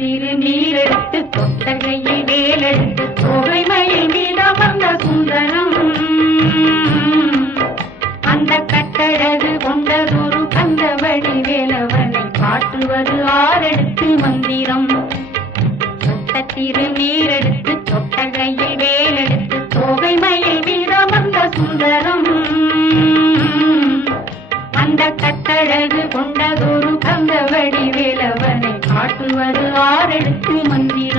திருநீரெடுத்து தொட்டகையில் வேலெடுத்து தொகைமையில் மீதம் வந்த சுந்தரம் அந்த கட்டழகு கொண்டதொரு கந்தவடி வேலவனை காட்டுவது ஆரெடுத்து மந்திரம் தொட்ட திருநீரெடுத்து தொட்டகையில் வேலெடுத்து தொகைமையில் மீதம் வந்த சுந்தரம் அந்த கட்டழகு கொண்டதொரு கந்தவடி வேலவனை காட்டுவது ஆரெடுத்து மந்திரம்